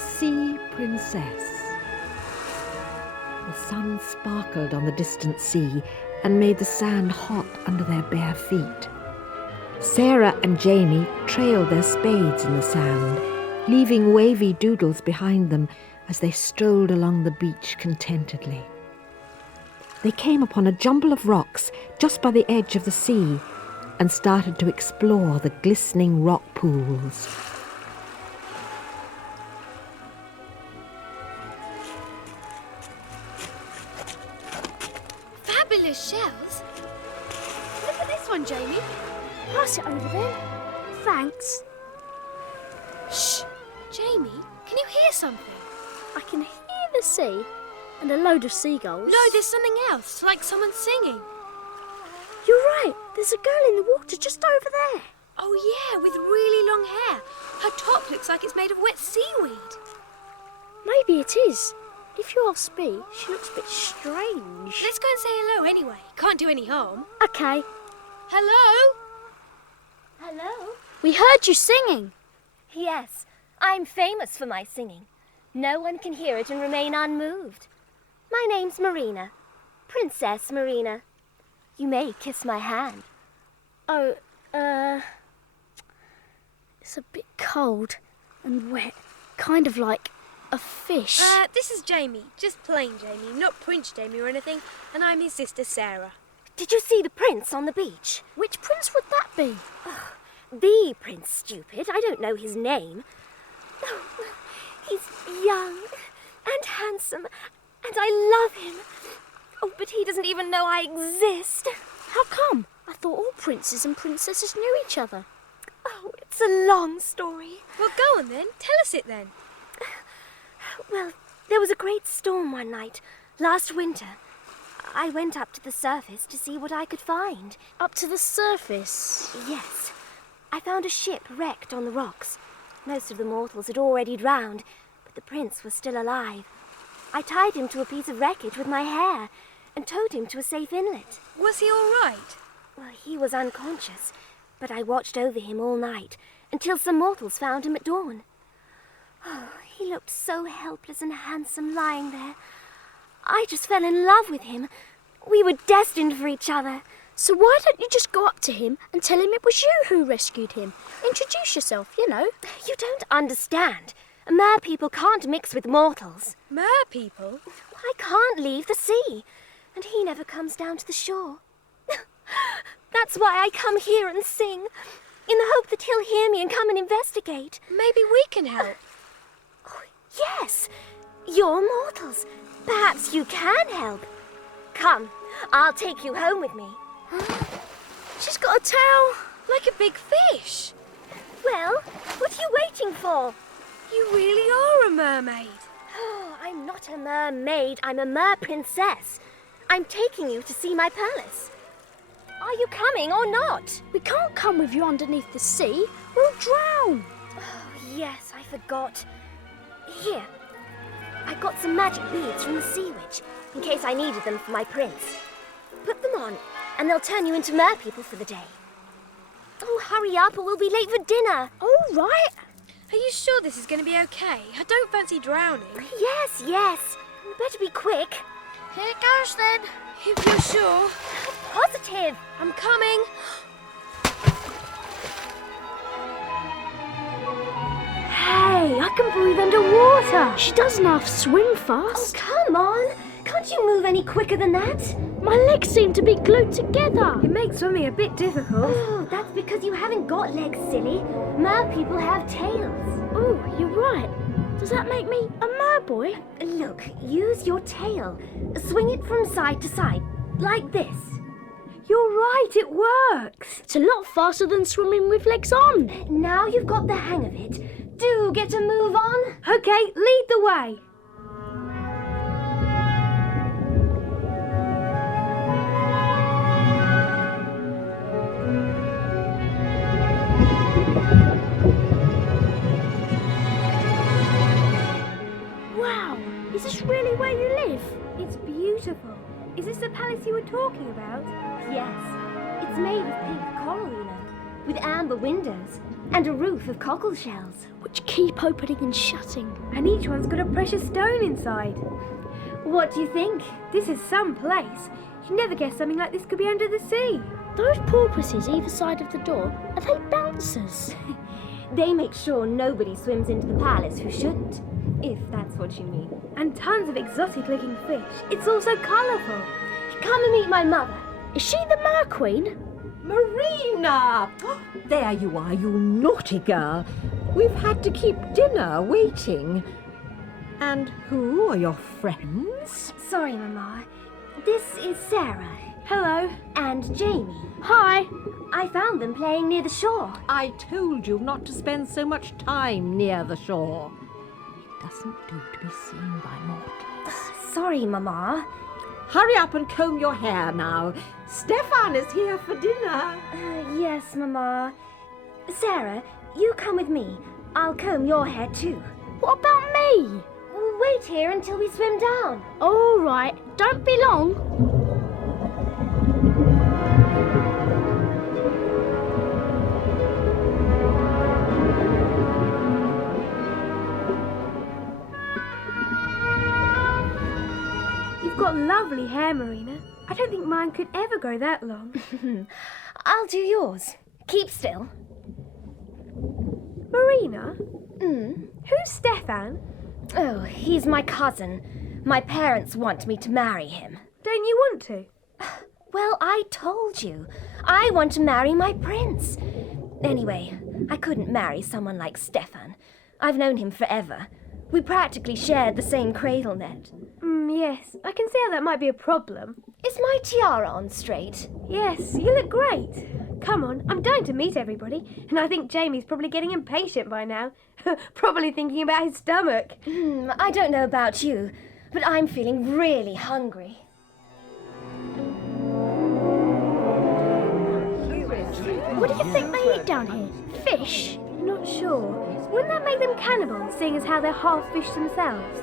Sea Princess. The sun sparkled on the distant sea and made the sand hot under their bare feet. Sarah and Jamie trailed their spades in the sand, leaving wavy doodles behind them as they strolled along the beach contentedly. They came upon a jumble of rocks just by the edge of the sea and started to explore the glistening rock pools. Fabulous shells. Look at this one, Jamie. Pass it over then. Thanks. Shh! Jamie, can you hear something? I can hear the sea and a load of seagulls. No, there's something else, like someone singing. You're right. There's a girl in the water just over there. Oh yeah, with really long hair. Her top looks like it's made of wet seaweed. Maybe it is. If you ask me, she looks a bit strange. Let's go and say hello anyway. Can't do any harm. Okay. Hello? Hello? We heard you singing. Yes, I'm famous for my singing. No one can hear it and remain unmoved. My name's Marina. Princess Marina. You may kiss my hand. Oh, it's a bit cold and wet. Kind of like a fish. This is Jamie. Just plain Jamie, not Prince Jamie or anything. And I'm his sister Sarah. Did you see the prince on the beach? Which prince would that be? The prince, stupid. I don't know his name. Oh, he's young and handsome, and I love him. Oh, but he doesn't even know I exist. How come? I thought all princes and princesses knew each other. Oh, it's a long story. Well, go on then. Tell us it then. Well, there was a great storm one night, last winter. I went up to the surface to see what I could find. Up to the surface? Yes. I found a ship wrecked on the rocks. Most of the mortals had already drowned, but the prince was still alive. I tied him to a piece of wreckage with my hair and towed him to a safe inlet. Was he all right? Well, he was unconscious, but I watched over him all night until some mortals found him at dawn. Oh, he looked so helpless and handsome lying there. I just fell in love with him. We were destined for each other. So why don't you just go up to him and tell him it was you who rescued him? Introduce yourself, you know. You don't understand. Mer people can't mix with mortals. Mer people? I can't leave the sea, and he never comes down to the shore. That's why I come here and sing, in the hope that he'll hear me and come and investigate. Maybe we can help. Oh, yes, you're mortals. Perhaps you can help. Come, I'll take you home with me. She's got a tail. Like a big fish. Well, what are you waiting for? You really are a mermaid. Oh, I'm not a mermaid. I'm a mer princess. I'm taking you to see my palace. Are you coming or not? We can't come with you underneath the sea. We'll drown. Oh, yes, I forgot. Here, I got some magic beads from the sea witch, in case I needed them for my prince. Put them on, and they'll turn you into mer people for the day. Oh, hurry up, or we'll be late for dinner. All right. Are you sure this is going to be okay? I don't fancy drowning. Yes, yes. Better be quick. Here goes then. If you're sure. Positive. I'm coming. Hey, I can breathe underwater. She doesn't have to swim Oh, fast. come on. Can't you move any quicker than that? My legs seem to be glued together. It makes swimming a bit difficult. Oh, that's because you haven't got legs, silly. Mer people have tails. Oh, you're right. Does that make me a merboy? Look, use your tail. Swing it from side to side, like this. You're right, it works. It's a lot faster than swimming with legs on. Now you've got the hang of it. Do get a move on. Okay, lead the way. Wow, is this really where you live? It's beautiful. Is this the palace you were talking about? Yes, it's made of pink coral, you know. with amber windows and a roof of cockle shells. Which keep opening and shutting. And each one's got a precious stone inside. What do you think? This is some place. You'd never guess something like this could be under the sea. Those porpoises either side of the door, are they bouncers? They make sure nobody swims into the palace who shouldn't, if that's what you mean. And tons of exotic-looking fish. It's all so colourful. Come and meet my mother. Is she the Mer Queen? Marina! There you are, you naughty girl. We've had to keep dinner waiting. And who are your friends? Sorry, Mama. This is Sarah. Hello. And Jamie. Hi. I found them playing near the shore. I told you not to spend so much time near the shore. It doesn't do to be seen by mortals. Sorry, Mama. Hurry up and comb your hair now. Stefan is here for dinner. Yes, Mama. Sarah, you come with me. I'll comb your hair too. What about me? Wait here until we swim down. All right, don't be long. You've got lovely hair, Marina. I don't think mine could ever grow that long. I'll do yours. Keep still. Marina? Mm. Who's Stefan? Oh, he's my cousin. My parents want me to marry him. Don't you want to? Well, I told you. I want to marry my prince. Anyway, I couldn't marry someone like Stefan. I've known him forever. We practically shared the same cradle net. Yes, I can see how that might be a problem. Is my tiara on straight? Yes, you look great. Come on, I'm dying to meet everybody, and I think Jamie's probably getting impatient by now. Probably thinking about his stomach. I don't know about you, but I'm feeling really hungry. What do you think they eat down here? Fish? Not sure. Wouldn't that make them cannibals, seeing as how they're half fish themselves?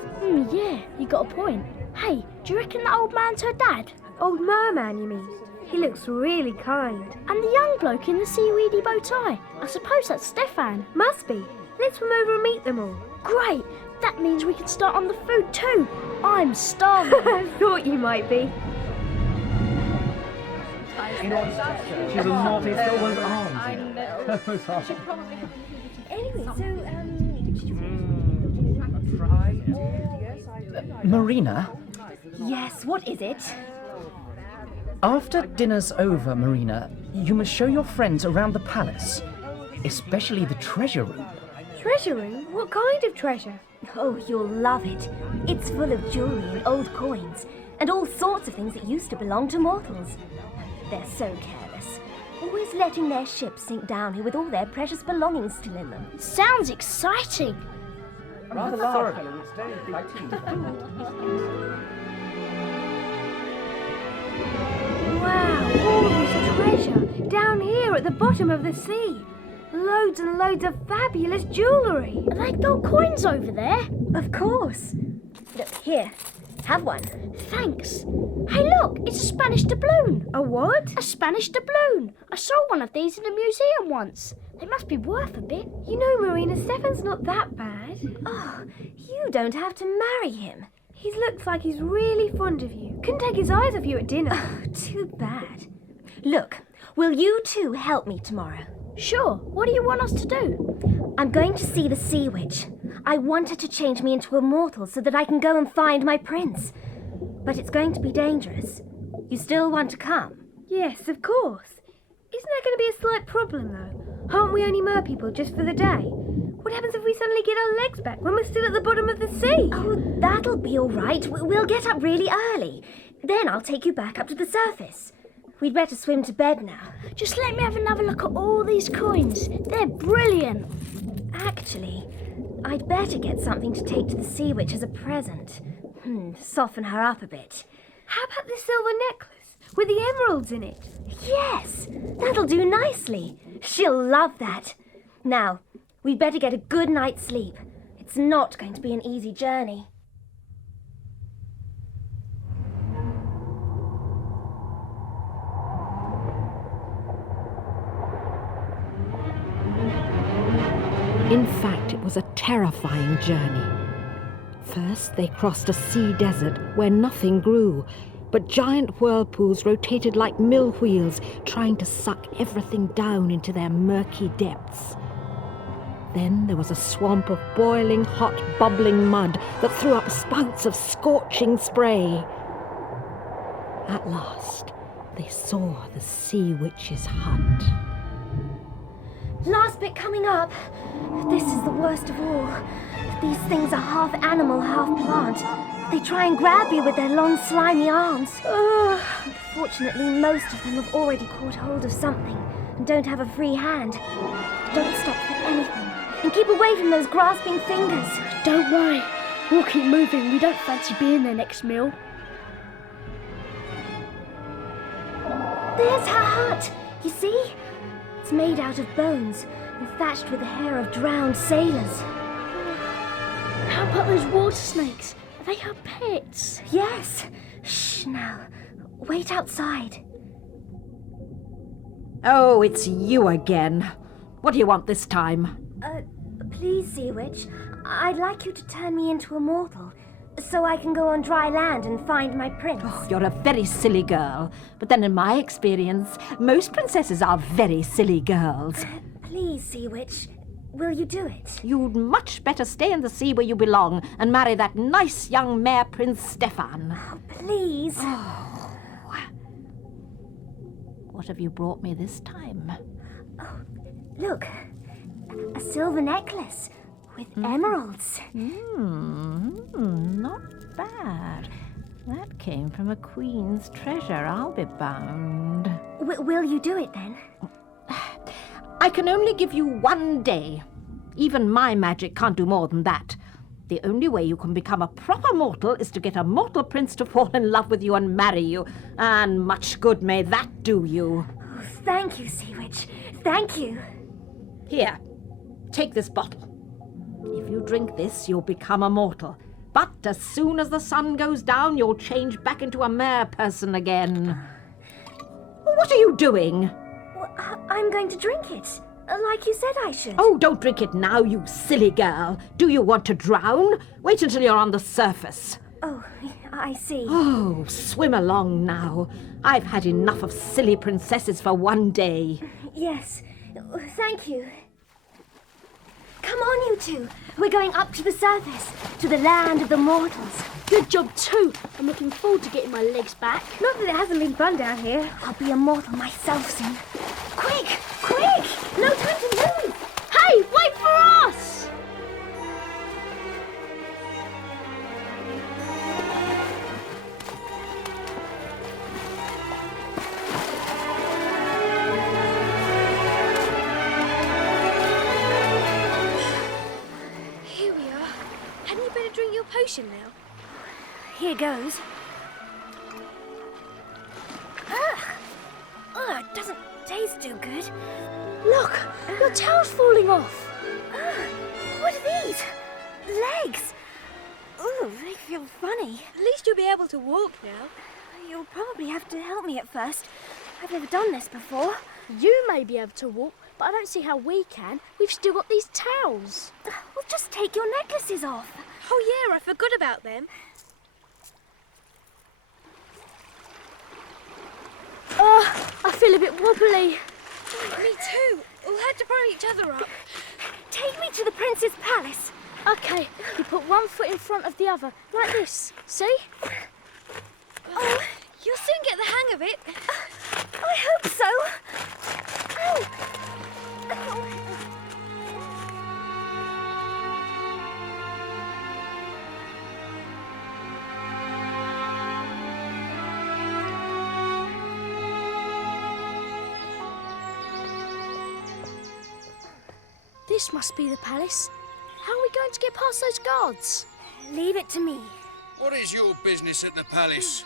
Yeah, you got a point. Hey, do you reckon that old man's her dad? Old merman, you mean? He looks really kind. And the young bloke in the seaweedy bow tie? I suppose that's Stefan. Must be. Let's swim over and meet them all. Great! That means we can start on the food too. I'm starving. I thought you might be. She's a naughty someone's arms. I know. Anyway, Marina, Yes, what is it? after dinner's over, Marina, you must show your friends around the palace, especially the treasure room. Treasure room? What kind of treasure? Oh, you'll love it. It's full of jewellery and old coins, and all sorts of things that used to belong to mortals. They're so careless, always letting their ships sink down here with all their precious belongings still in them. Sounds exciting. Rather large. Wow, all this treasure down here at the bottom of the sea. Loads and loads of fabulous jewellery. Are they gold coins over there? Of course. Look, here, have one. Thanks. Hey, look, it's a Spanish doubloon. A what? A Spanish doubloon. I saw one of these in a museum once. They must be worth a bit. You know, Marina, Stefan's not that bad. Oh, you don't have to marry him. He looks like he's really fond of you. Couldn't take his eyes off you at dinner. Too bad. Look, will you two help me tomorrow? Sure. What do you want us to do? I'm going to see the Sea Witch. I want her to change me into a mortal so that I can go and find my prince. But it's going to be dangerous. You still want to come? Yes, of course. Isn't that going to be a slight problem, though? Aren't we only mer people just for the day? What happens if we suddenly get our legs back when we're still at the bottom of the sea? Oh, that'll be all right. We'll get up really early. Then I'll take you back up to the surface. We'd better swim to bed now. Just let me have another look at all these coins. They're brilliant. Actually, I'd better get something to take to the Sea Witch as a present. Soften her up a bit. How about the silver necklace with the emeralds in it? Yes, that'll do nicely. She'll love that. Now, we'd better get a good night's sleep. It's not going to be an easy journey. In fact, it was a terrifying journey. First, they crossed a sea desert where nothing grew, but giant whirlpools rotated like mill wheels, trying to suck everything down into their murky depths. Then there was a swamp of boiling hot, bubbling mud that threw up spouts of scorching spray. At last, they saw the sea witch's hut. Last bit coming up. This is the worst of all. These things are half animal, half plant. They try and grab you with their long, slimy arms. Unfortunately, most of them have already caught hold of something and don't have a free hand. Don't stop for anything. And keep away from those grasping fingers. Don't worry. We'll keep moving. We don't fancy being their next meal. There's her hut. You see? It's made out of bones and thatched with the hair of drowned sailors. How about those water snakes? Are they her pets? Yes. Shh now. Wait outside. Oh, it's you again. What do you want this time? Please, Sea Witch. I'd like you to turn me into a mortal, so I can go on dry land and find my prince. Oh, you're a very silly girl. But then in my experience, most princesses are very silly girls. Please, Sea Witch. Will you do it? You'd much better stay in the sea where you belong and marry that nice young Mare Prince Stefan. Oh, please. What have you brought me this time? Look. A silver necklace with emeralds. Not bad. That came from a queen's treasure, I'll be bound. Will you do it then? I can only give you 1 day. Even my magic can't do more than that. The only way you can become a proper mortal is to get a mortal prince to fall in love with you and marry you. And much good may that do you. Oh, thank you, Sea Witch. Thank you. Here, take this bottle. If you drink this, you'll become a mortal. But as soon as the sun goes down, you'll change back into a mare person again. What are you doing? Well, I'm going to drink it, like you said I should. Oh, don't drink it now, you silly girl. Do you want to drown? Wait until you're on the surface. Oh, I see. Oh, swim along now. I've had enough of silly princesses for 1 day. Yes, thank you. Come on, you two. We're going up to the surface, to the land of the mortals. Good job too. I'm looking forward to getting my legs back. Not that it hasn't been fun down here. I'll be a mortal myself soon. Quick, quick! No time to lose! Hey, wait for us! Here we are. Hadn't you better drink your potion now? Here goes. Ugh! Ugh, it doesn't taste too good. Look, your tail's falling off. What are these? Legs! Ooh, they feel funny. At least you'll be able to walk now. You'll probably have to help me at first. I've never done this before. You may be able to walk, but I don't see how we can. We've still got these towels. Well, just take your necklaces off. Oh yeah, I forgot about them. I feel a bit wobbly. Me too. We'll have to borrow each other up. Take me to the prince's palace. Okay, you put one foot in front of the other, like this. See? Oh, you'll soon get the hang of it. I hope so. Ow. Ow. This must be the palace. How are we going to get past those guards? Leave it to me. What is your business at the palace?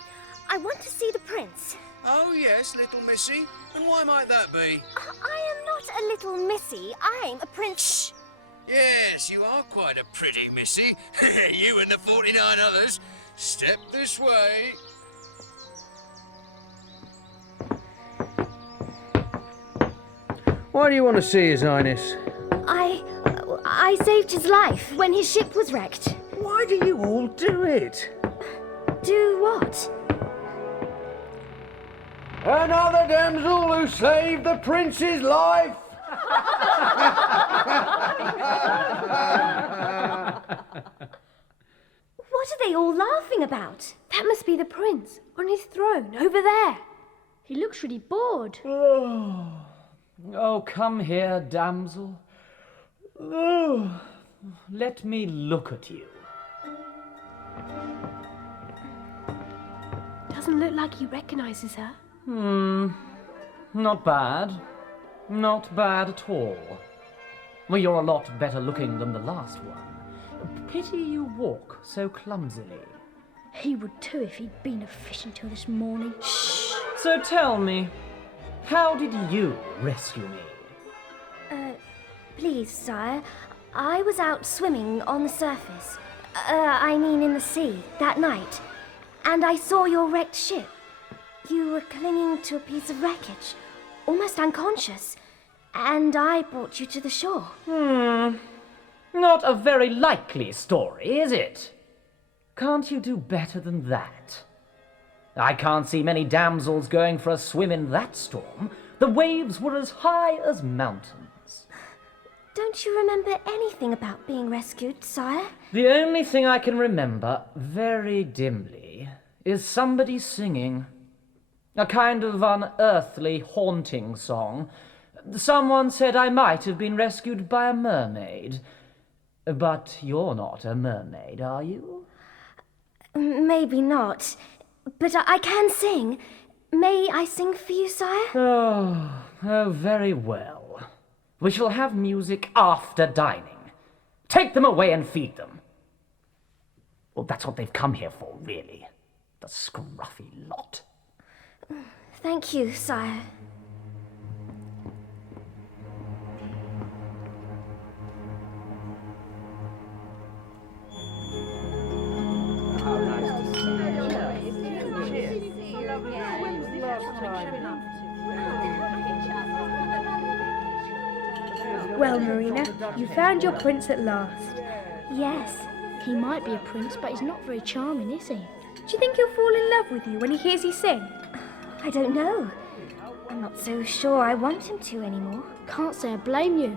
I want to see the prince. Oh, yes, little missy. And why might that be? I am not a little missy. I'm a prince. Yes, you are quite a pretty missy. You and the 49 others. Step this way. Why do you want to see His Highness? I saved his life when his ship was wrecked. Why do you all do it? Do what? Another damsel who saved the prince's life. What are they all laughing about? That must be the prince on his throne over there. He looks really bored. Oh, come here, damsel. Oh, let me look at you. Doesn't look like he recognizes her. Not bad. Not bad at all. Well, you're a lot better looking than the last one. Pity you walk so clumsily. He would too if he'd been a fish until this morning. So tell me, how did you rescue me? Please, sire. I was out swimming on the surface. I mean in the sea, that night. And I saw your wrecked ship. You were clinging to a piece of wreckage, almost unconscious. And I brought you to the shore. Not a very likely story, is it? Can't you do better than that? I can't see many damsels going for a swim in that storm. The waves were as high as mountains. Don't you remember anything about being rescued, sire? The only thing I can remember, very dimly, is somebody singing. A kind of unearthly, haunting song. Someone said I might have been rescued by a mermaid. But you're not a mermaid, are you? Maybe not. But I can sing. May I sing for you, sire? Oh, very well. We shall have music after dining. Take them away and feed them. Well, that's what they've come here for, really. The scruffy lot. Thank you, sire. Well, Marina, you found your prince at last. Yes. He might be a prince, but he's not very charming, is he? Do you think he'll fall in love with you when he hears you sing? I don't know. I'm not so sure I want him to anymore. Can't say I blame you.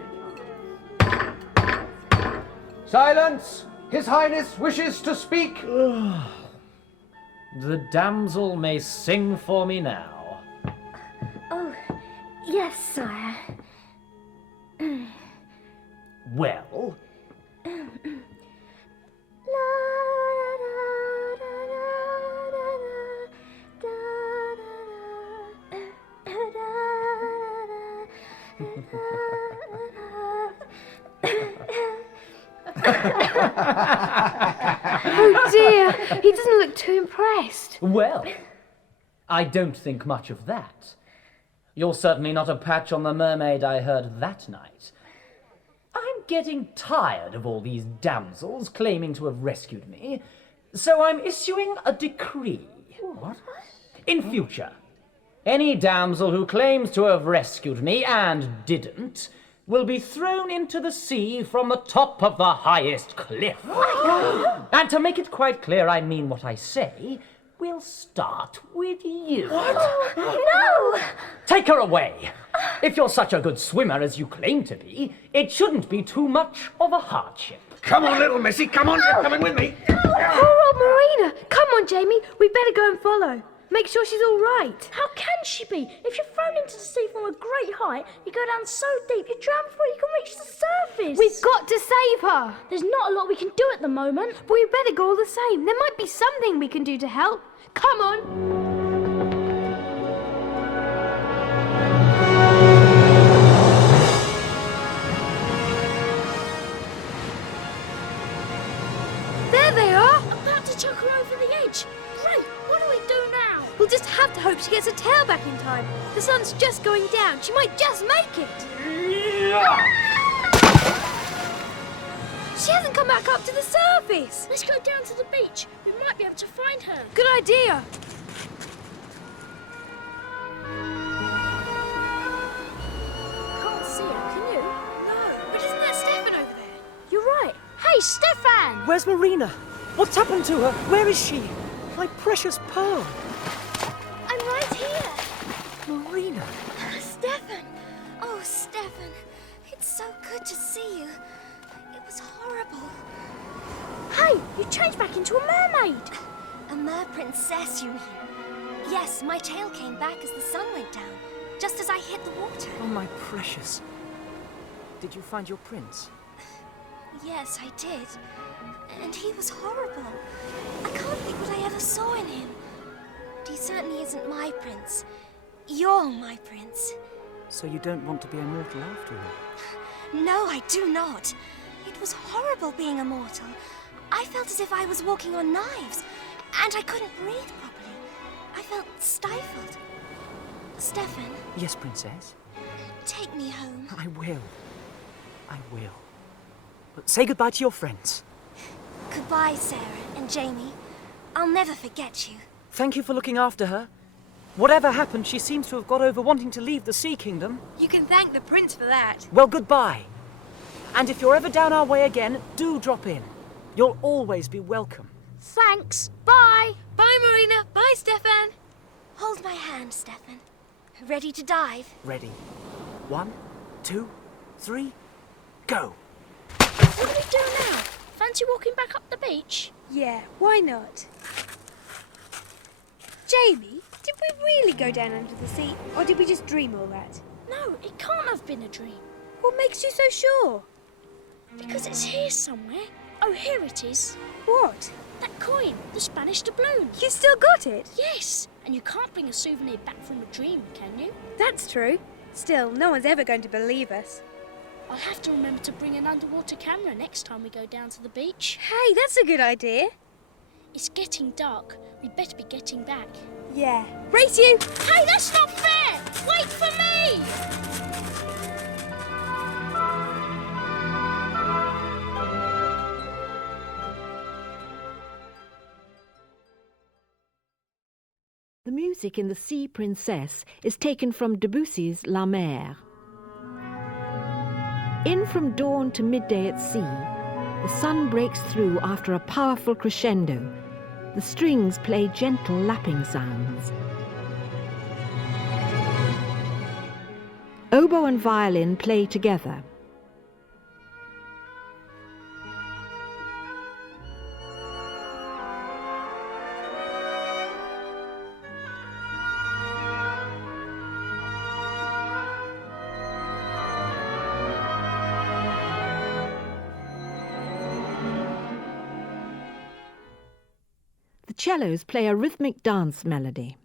Silence! His Highness wishes to speak. The damsel may sing for me now. Oh, yes, sire. Well, Oh dear, he doesn't look too impressed. well, I don't think much of that. You're certainly not a patch on the mermaid I heard that night. I'm getting tired of all these damsels claiming to have rescued me, so I'm issuing a decree. What? In future, any damsel who claims to have rescued me and didn't will be thrown into the sea from the top of the highest cliff. And to make it quite clear I mean what I say, we'll start with you. What? No! Take her away. If you're such a good swimmer as you claim to be, it shouldn't be too much of a hardship. Come on, little missy, come on, you're coming with me. Poor old Marina. Come on, Jamie. We better go and follow. Make sure she's all right. How can she be? If you're thrown into the sea from a great height, you go down so deep, you drown before you can reach the surface. We've got to save her. There's not a lot we can do at the moment. But we better go all the same. There might be something we can do to help. Come on. There they are. About to chuck her over the edge. Great, what do we do now? We'll just have to hope she gets her tail back in time. The sun's just going down. She might just make it. She hasn't come back up to the surface. Let's go down to the beach. We might be able to find her. Good idea. Can't see her, can you? No, but isn't that Stefan over there? Hey, Stefan! Where's Marina? What's happened to her? Where is she? My precious pearl. I'm right here. Marina. Stefan! Oh, Stefan. It's so good to see you. It was horrible. Hey, you changed back into a mermaid. A mer princess, you mean? Yes, my tail came back as the sun went down, just as I hit the water. Oh, my precious. Did you find your prince? Yes, I did. And he was horrible. I can't think what I ever saw in him. But he certainly isn't my prince. You're my prince. So you don't want to be immortal after all? No, I do not. It was horrible being immortal. I felt as if I was walking on knives, and I couldn't breathe properly. I felt stifled. Stefan, Yes, princess. take me home. I will. I will. But say goodbye to your friends. Goodbye, Sarah and Jamie. I'll never forget you. Thank you for looking after her. Whatever happened, she seems to have got over wanting to leave the Sea Kingdom. You can thank the prince for that. Well, goodbye. And if you're ever down our way again, do drop in. You'll always be welcome. Thanks. Bye. Bye, Marina. Bye, Stefan. Hold my hand, Stefan. Ready to dive? Ready. 1, 2, 3, go. What do we do now? Fancy walking back up the beach? Yeah, why not? Jamie, did we really go down under the sea, or did we just dream all that? No, it can't have been a dream. What makes you so sure? Because it's here somewhere. Oh, here it is. What? That coin, the Spanish doubloon. You still got it? Yes, and you can't bring a souvenir back from a dream, can you? That's true. Still, no one's ever going to believe us. I'll have to remember to bring an underwater camera next time we go down to the beach. Hey, that's a good idea. It's getting dark. We'd better be getting back. Yeah. Race you! Hey, that's not fair! Wait for me! The music in The Sea Princess is taken from Debussy's La Mer. In From Dawn to Midday at Sea, the sun breaks through after a powerful crescendo. The strings play gentle lapping sounds. Oboe and violin play together. The cellos play a rhythmic dance melody.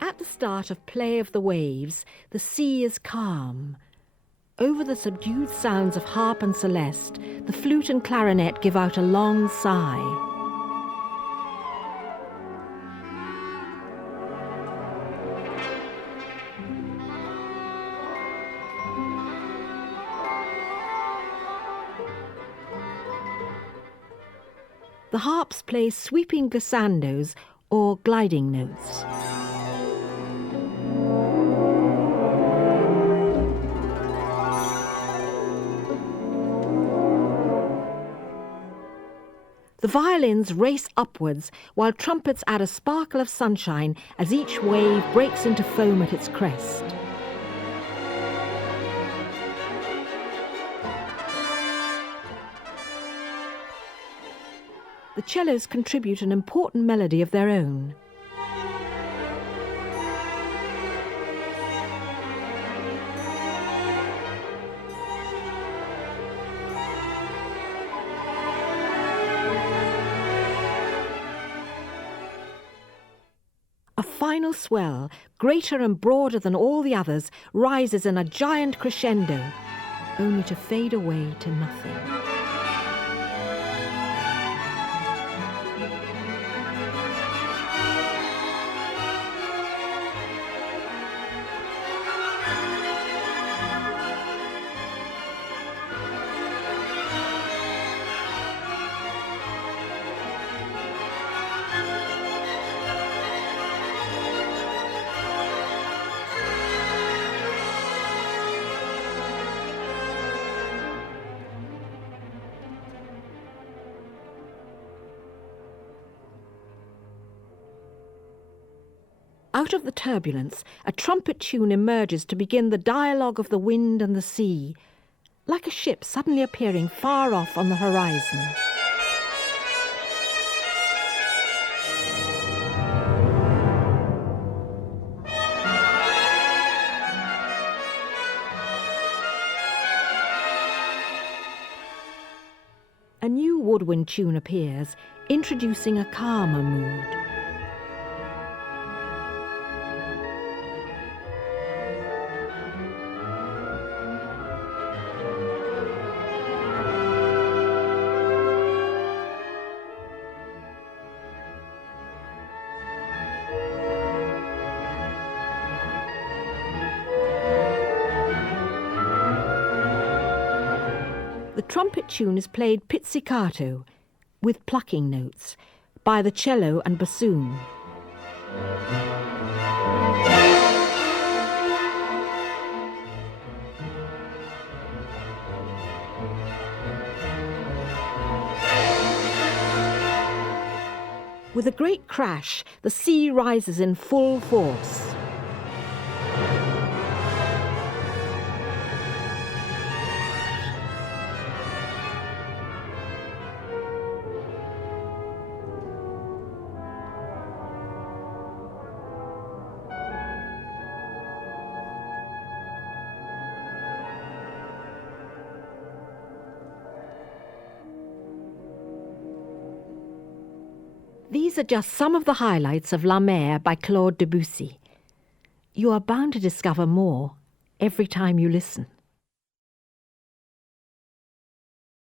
At the start of Play of the Waves, the sea is calm. Over the subdued sounds of harp and celeste, the flute and clarinet give out a long sigh. The harps play sweeping glissandos or gliding notes. The violins race upwards while trumpets add a sparkle of sunshine as each wave breaks into foam at its crest. The cellos contribute an important melody of their own. A final swell, greater and broader than all the others, rises in a giant crescendo, only to fade away to nothing. Out of the turbulence, a trumpet tune emerges to begin the dialogue of the wind and the sea, like a ship suddenly appearing far off on the horizon. A new woodwind tune appears, introducing a calmer mood. The trumpet tune is played pizzicato, with plucking notes, by the cello and bassoon. With a great crash, the sea rises in full force. These are just some of the highlights of La Mer by Claude Debussy. You are bound to discover more every time you listen.